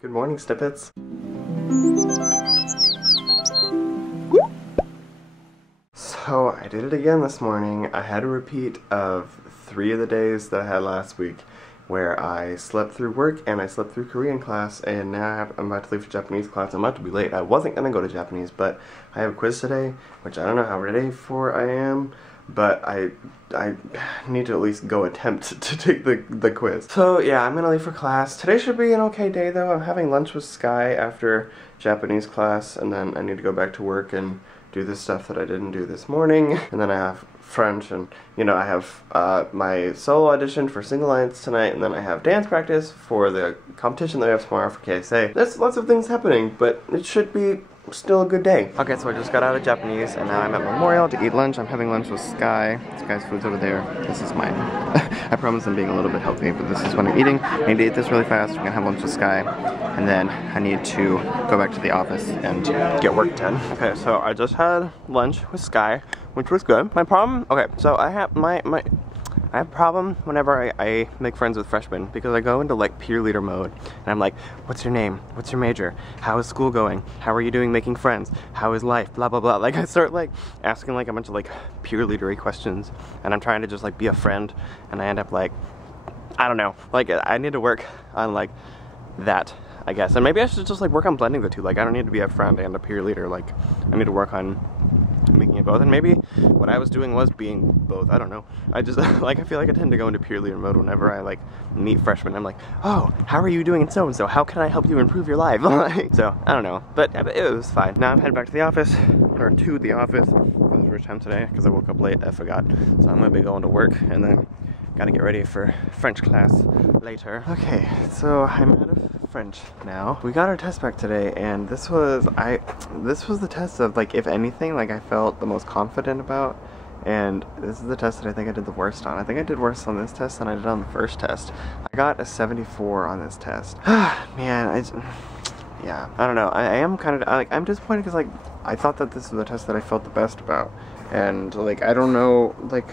Good morning, Snippets. So I did it again this morning. I had a repeat of 3 of the days that I had last week where I slept through work and I slept through Korean class, and now I'm about to leave for Japanese class. I'm about to be late. I wasn't going to go to Japanese, but I have a quiz today, which I don't know how ready for I am, but I need to at least go attempt to take the quiz. So yeah, I'm gonna leave for class. Today should be an okay day though. I'm having lunch with Sky after Japanese class, and then I need to go back to work and do the stuff that I didn't do this morning. And then I have French, and you know, I have my solo audition for Single Lines tonight, and then I have dance practice for the competition that I have tomorrow for KSA. There's lots of things happening, but it should be still a good day. Okay, so I just got out of Japanese and now I'm at Memorial to eat lunch. I'm having lunch with Sky. Sky's food's over there. This is mine. I promise I'm being a little bit healthy, but this is what I'm eating. I need to eat this really fast. I'm gonna have lunch with Sky, and then I need to go back to the office and get work done. Okay, so I just had lunch with Sky, which was good. My problem, okay, so I have I have a problem whenever I make friends with freshmen, because I go into like peer leader mode and I'm like, what's your name? What's your major? How is school going? How are you doing making friends? How is life? Blah blah blah. Like I start like asking like a bunch of like peer leadery questions, and I'm trying to just like be a friend, and I end up like, I don't know, like I need to work on like that, I guess. And maybe I should just like work on blending the two. Like I don't need to be a friend and a peer leader. Like I need to work on making it both, and maybe what I was doing was being both. I don't know. I just like, I feel like I tend to go into peer leader mode whenever I like meet freshmen. I'm like, oh, how are you doing in so and so? How can I help you improve your life? So I don't know, but it was fine. Now I'm heading back to the office, or to the office for the first time today because I woke up late. I forgot, so I'm gonna be going to work and then gotta get ready for French class later. Okay, so I'm out of French now. We got our test back today, and this was the test of like, if anything, like I felt the most confident about, and this is the test that I think I did the worst on. I think I did worse on this test than I did on the first test. I got a 74 on this test. Man, yeah, I don't know. I am kind of like, I'm disappointed because like I thought that this was the test that I felt the best about, and like I don't know, like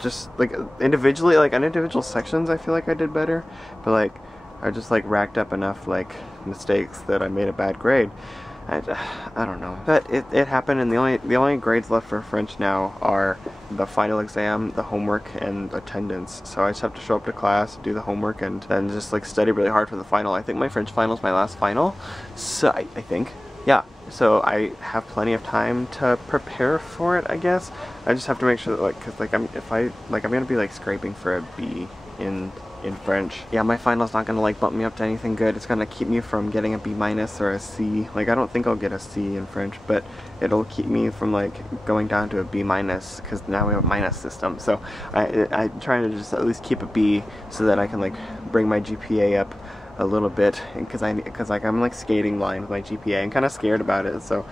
just like individually, like on individual sections I feel like I did better, but like I just like racked up enough like mistakes that I made a bad grade. I don't know, but it happened, and the only grades left for French now are the final exam, the homework, and attendance. So I just have to show up to class, do the homework, and then just like study really hard for the final. I think my French final is my last final, so I think, yeah. So I have plenty of time to prepare for it, I guess. I just have to make sure that like, cause like I'm gonna be like scraping for a B in French. Yeah, my final's not gonna like bump me up to anything good. It's gonna keep me from getting a B- or a C. Like I don't think I'll get a C in French, but it'll keep me from like going down to a B-, because now we have a minus system. So I'm trying to just at least keep a B so that I can like bring my GPA up a little bit, because like I'm like skating line with my GPA. I'm kind of scared about it, so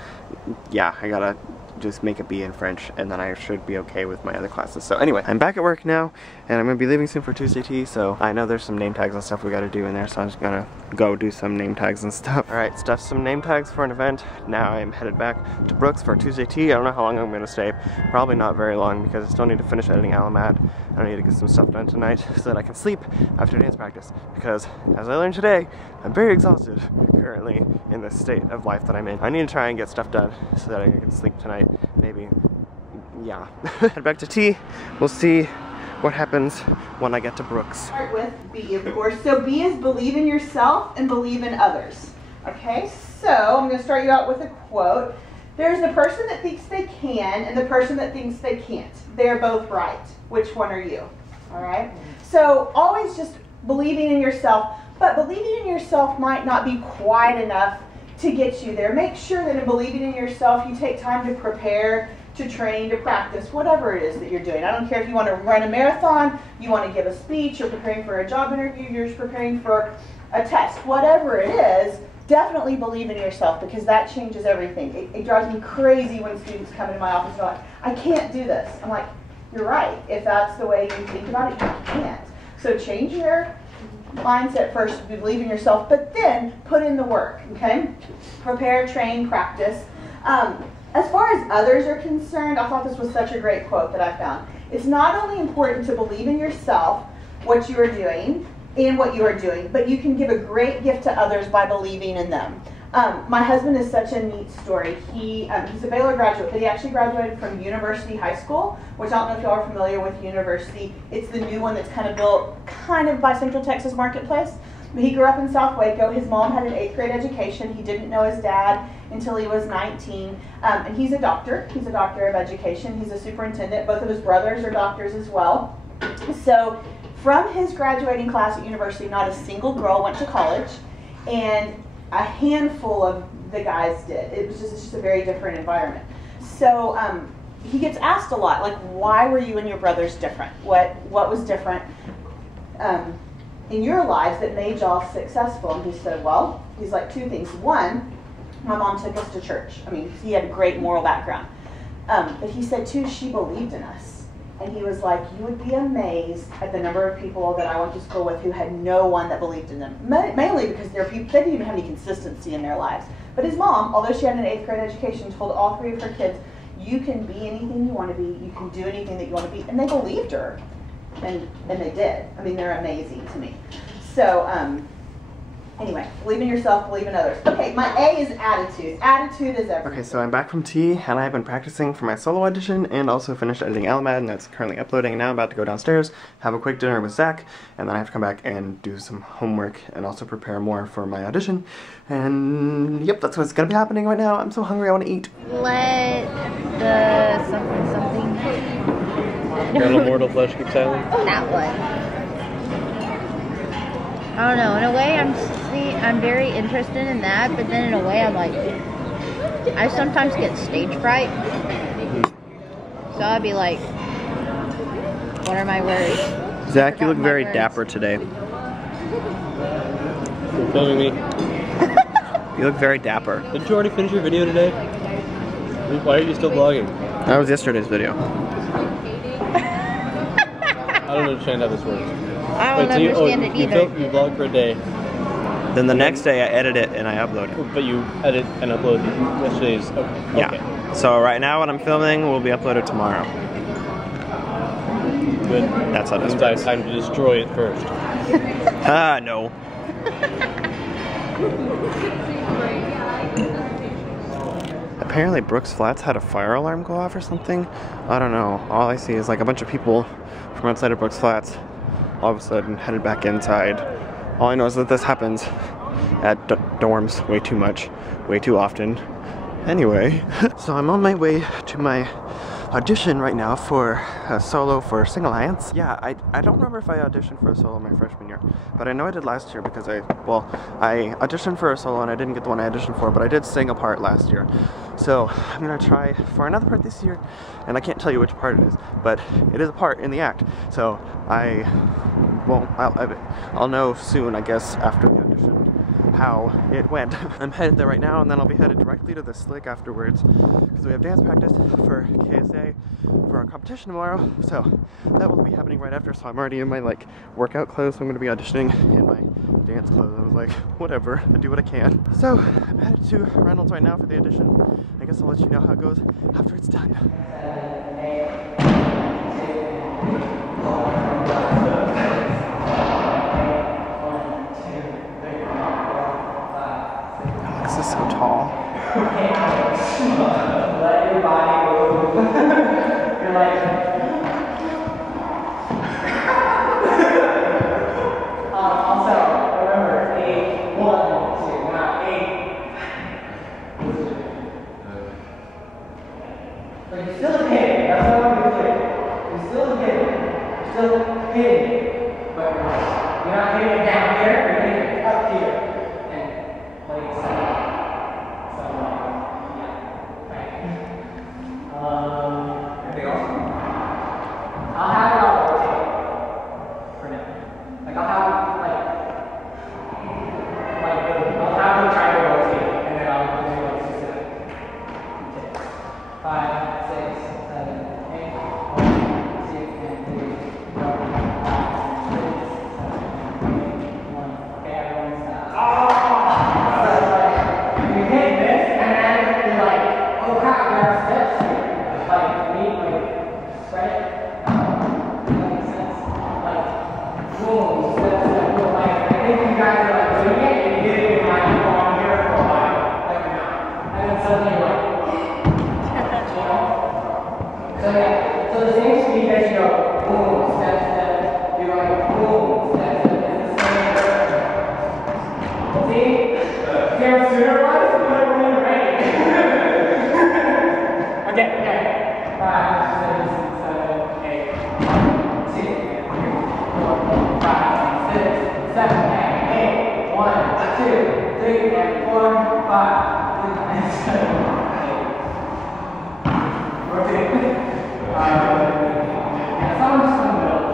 yeah, I gotta just make a B in French, and then I should be okay with my other classes. So anyway, I'm back at work now, and I'm gonna be leaving soon for Tuesday tea, so I know there's some name tags and stuff we gotta do in there, so I'm just gonna go do some name tags and stuff. Alright, stuffed some name tags for an event. Now I'm headed back to Brooks for Tuesday tea. I don't know how long I'm gonna stay. Probably not very long, because I still need to finish editing ALAMAD. I need to get some stuff done tonight so that I can sleep after dance practice, because as I learned today, I'm very exhausted currently in the state of life that I'm in. I need to try and get stuff done so that I can sleep tonight, maybe. Yeah. Head back to tea. We'll see what happens when I get to Brooks. Start with B, of course. So B is believe in yourself and believe in others. Okay, so I'm going to start you out with a quote. There's the person that thinks they can and the person that thinks they can't. They're both right. Which one are you? All right. So always just believing in yourself, but believing in yourself might not be quite enough to get you there. Make sure that in believing in yourself, you take time to prepare, to train, to practice, whatever it is that you're doing. I don't care if you want to run a marathon, you want to give a speech, you're preparing for a job interview, you're just preparing for a test. Whatever it is, definitely believe in yourself, because that changes everything. It drives me crazy when students come into my office and go like, I can't do this. I'm like, you're right. If that's the way you think about it, you can't. So change your mindset first, believe in yourself, but then put in the work, okay? Prepare, train, practice. As far as others are concerned, I thought this was such a great quote that I found. It's not only important to believe in yourself, what you are doing, in what you are doing, but you can give a great gift to others by believing in them. My husband is such a neat story. He's a Baylor graduate, but he actually graduated from University High School, which I don't know if y'all are familiar with University. It's the new one that's kind of built kind of by Central Texas Marketplace. But he grew up in South Waco. His mom had an 8th grade education. He didn't know his dad until he was 19. And he's a doctor. He's a doctor of education. He's a superintendent. Both of his brothers are doctors as well. So from his graduating class at university, not a single girl went to college, and a handful of the guys did. It's just a very different environment. So he gets asked a lot, like, why were you and your brothers different? What was different in your lives that made y'all successful? And he said, well, he's like, 2 things. One, my mom took us to church. I mean, he had a great moral background. But he said, 2, she believed in us. And he was like, you would be amazed at the number of people that I went to school with who had no one that believed in them. Mainly because they're people, they didn't even have any consistency in their lives. But his mom, although she had an 8th grade education, told all 3 of her kids, you can be anything you want to be, you can do anything that you want to be. And they believed her. And they did. I mean, they're amazing to me. So, anyway, believe in yourself, believe in others. Okay, my A is attitude. Attitude is everything. Okay, so I'm back from tea, and I've been practicing for my solo audition, and also finished editing ALAMAD, and that's currently uploading. Now I'm about to go downstairs, have a quick dinner with Zach, and then I have to come back and do some homework, and also prepare more for my audition. And, yep, that's what's gonna be happening right now. I'm so hungry, I wanna eat. Let the something. Little mortal flesh keep silent. That one. I don't know. In a way, I'm very interested in that, but then in a way, I'm like, I sometimes get stage fright. So I'd be like, what are my words? Zach, you look very dapper today. You're filming me. You look very dapper. Didn't you already finish your video today? Why are you still vlogging? That was yesterday's video. I don't understand how this works. I don't understand it either. You vlog for a day. Then the next day I edit it and I upload it. But you edit and upload yesterday's. Okay. Yeah. So right now what I'm filming will be uploaded tomorrow. Good. That's how this Means I have works. time to destroy it first. Ah, no. Apparently Brooks Flats had a fire alarm go off or something. I don't know. All I see is like a bunch of people from outside of Brooks Flats all of a sudden headed back inside. All I know is that this happens at dorms way too much, way too often. Anyway, so I'm on my way to my audition right now for a solo for Sing Alliance. Yeah, I don't remember if I auditioned for a solo my freshman year, but I know I did last year because I auditioned for a solo and I didn't get the one I auditioned for, but I did sing a part last year. So I'm gonna try for another part this year, and I can't tell you which part it is, but it is a part in the act. So I'll know soon, I guess, after the audition how it went. I'm headed there right now, and then I'll be headed directly to the Slick afterwards because we have dance practice for KSA for our competition tomorrow. So that will be happening right after. So I'm already in my like workout clothes, so I'm going to be auditioning in my dance clothes. I was like, whatever, I do what I can. So I'm headed to Reynolds right now for the audition. I guess I'll let you know how it goes after it's done. This is so tall. Let your body move. You're like. Also, remember, 8, 1, 2, not 8. But you're still hitting. That's what I want to be clear. You're still hitting. You're still hitting. But you're not hitting it down here. You're hitting it up here. And play it safe. Anything else? See? Came sooner was, but it wasn't ready. Okay. 5, 6, 7, 8. 1, 2, 3, 4, 5, 6, 7, 8. 1, 2, 3, and 4, 5, 6, and 7, 8. Rotate. And someone just in the middle.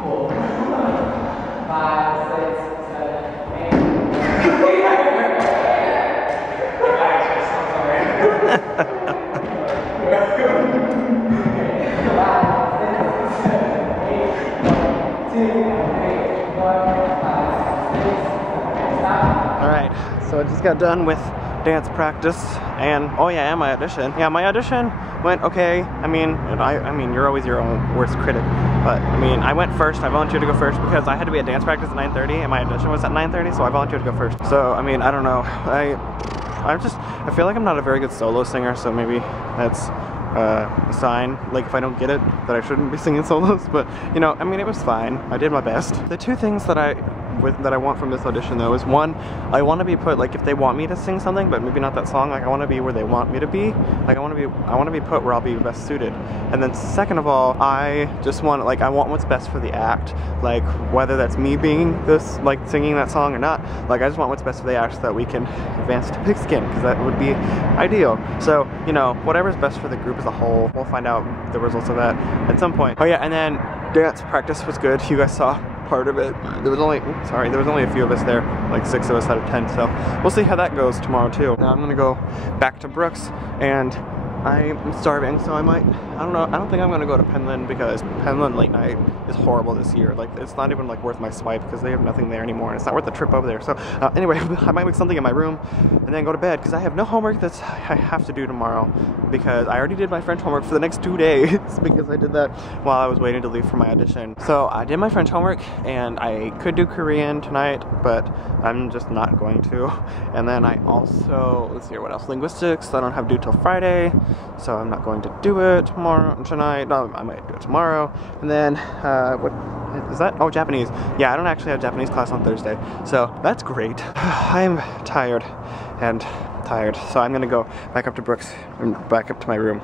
Cool. 5, 6, 7, 8. Alright, so I just got done with dance practice and my audition. Yeah, my audition went okay. I mean you're always your own worst critic, but I mean I went first. I volunteered to go first because I had to be at dance practice at 9:30 and my audition was at 9:30, so I volunteered to go first. So I mean I don't know. I feel like I'm not a very good solo singer, so maybe that's a sign, like if I don't get it, that I shouldn't be singing solos. But you know, I mean it was fine. I did my best. The two things that I want from this audition though is, one, I want to be put, like if they want me to sing something but maybe not that song, like I want to be where they want me to be. Like I want to be put where I'll be best suited. And then second of all, I just want, like I want what's best for the act, like whether that's me being this, like singing that song or not, like I just want what's best for the act so that we can advance to pigskin, because that would be ideal. So you know, whatever's best for the group as a whole, we'll find out the results of that at some point. Oh yeah, and then dance practice was good. You guys saw part of it. There was only a few of us there, like 6 of us out of 10, so we'll see how that goes tomorrow too. Now I'm gonna go back to Brooks, and I'm starving, so I don't think I'm gonna go to Penland, because Penland late night is horrible this year. Like it's not even like worth my swipe because they have nothing there anymore, and it's not worth the trip over there. So anyway, I might make something in my room and then go to bed, because I have no homework that I have to do tomorrow, because I already did my French homework for the next 2 days because I did that while I was waiting to leave for my audition. So I did my French homework, and I could do Korean tonight, but I'm just not going to. And then I also, let's see what else, linguistics I don't have due till Friday, so I'm not going to do it tonight. No, I might do it tomorrow. And then what is that? Oh, Japanese. Yeah, I don't actually have Japanese class on Thursday, so that's great. I'm tired, so I'm gonna go back up to Brooks and back up to my room,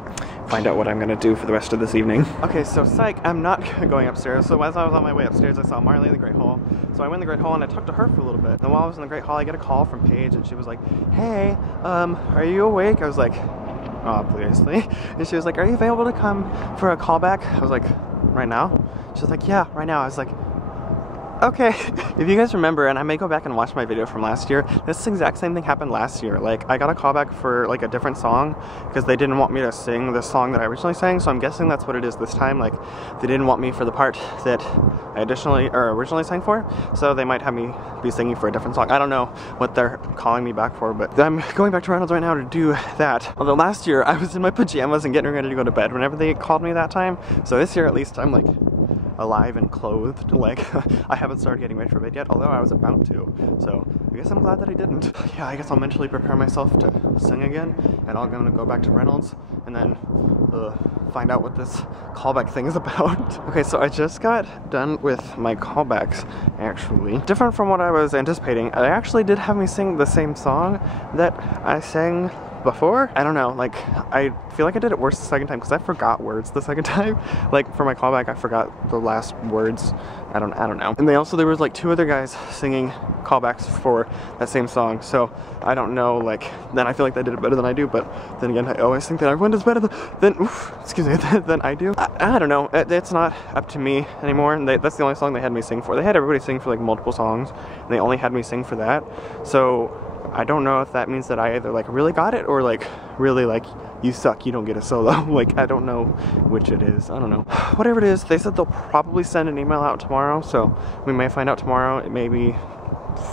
find out what I'm gonna do for the rest of this evening. Okay, so psych, I'm not going upstairs. So as I was on my way upstairs, I saw Marley in the Great Hall. So I went in the Great Hall and I talked to her for a little bit. And while I was in the Great Hall, I get a call from Paige, and she was like, "Hey, are you awake?" I was like, obviously. And she was like, "Are you available to come for a callback?" I was like, "Right now?" She was like, "Yeah, right now." I was like, okay. If you guys remember, and I may go back and watch my video from last year, this exact same thing happened last year. Like, I got a callback for like a different song because they didn't want me to sing the song that I originally sang, so I'm guessing that's what it is this time. Like, they didn't want me for the part that I originally sang for, so they might have me be singing for a different song. I don't know what they're calling me back for, but I'm going back to Reynolds right now to do that. Although last year, I was in my pajamas and getting ready to go to bed whenever they called me that time, so this year at least I'm like alive and clothed. Like, I haven't started getting ready for bed yet, although I was about to, so I guess I'm glad that I didn't. Yeah, I guess I'll mentally prepare myself to sing again, and I'm gonna go back to Reynolds and then find out what this callback thing is about. Okay, so I just got done with my callbacks, actually. Different from what I was anticipating. I actually did have me sing the same song that I sang before. I don't know, like, I feel like I did it worse the second time because I forgot words the second time. Like, for my callback, I forgot the last words. I don't know. And there was like 2 other guys singing callbacks for that same song, so I don't know, like, then I feel like they did it better than I do, but then again, I always think that everyone does better than I do. I don't know, it's not up to me anymore, and that's the only song they had me sing for. They had everybody sing for like multiple songs, and they only had me sing for that, so I don't know if that means that I either like really got it or like really like, you suck, you don't get a solo. Like, I don't know which it is. I don't know. Whatever it is, they said they'll probably send an email out tomorrow, so we may find out tomorrow. It may be,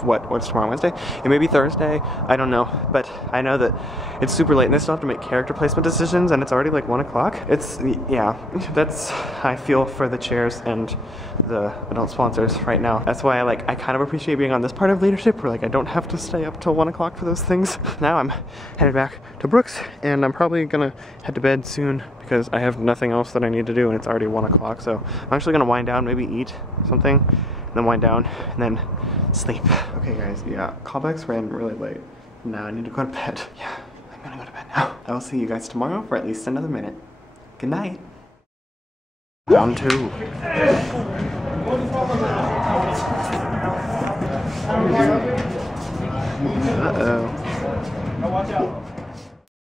what's tomorrow, Wednesday? It may be Thursday, I don't know, but I know that it's super late and they still have to make character placement decisions, and it's already like 1 o'clock. It's, yeah, that's, I feel for the chairs and the adult sponsors right now. That's why I kind of appreciate being on this part of leadership where like I don't have to stay up till 1 o'clock for those things. Now I'm headed back to Brooks, and I'm probably gonna head to bed soon because I have nothing else that I need to do, and it's already 1 o'clock, so I'm actually gonna wind down, maybe eat something, then wind down, and then sleep. Okay guys, yeah, callbacks ran really late. Now I need to go to bed. Yeah, I'm gonna go to bed now. I will see you guys tomorrow for at least another minute. Good night. Round 2. Uh-oh.